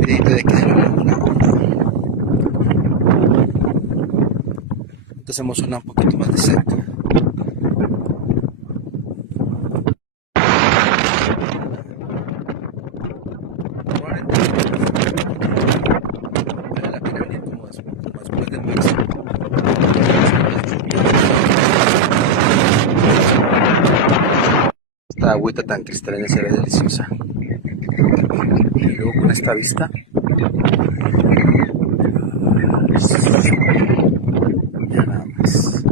videito de aquí de la laguna. Entonces hacemos una un poquito más de cerca. Vale la pena venir como después del máximo. Esta agüita tan cristalina se ve deliciosa. Y luego con esta vista. Ya nada más.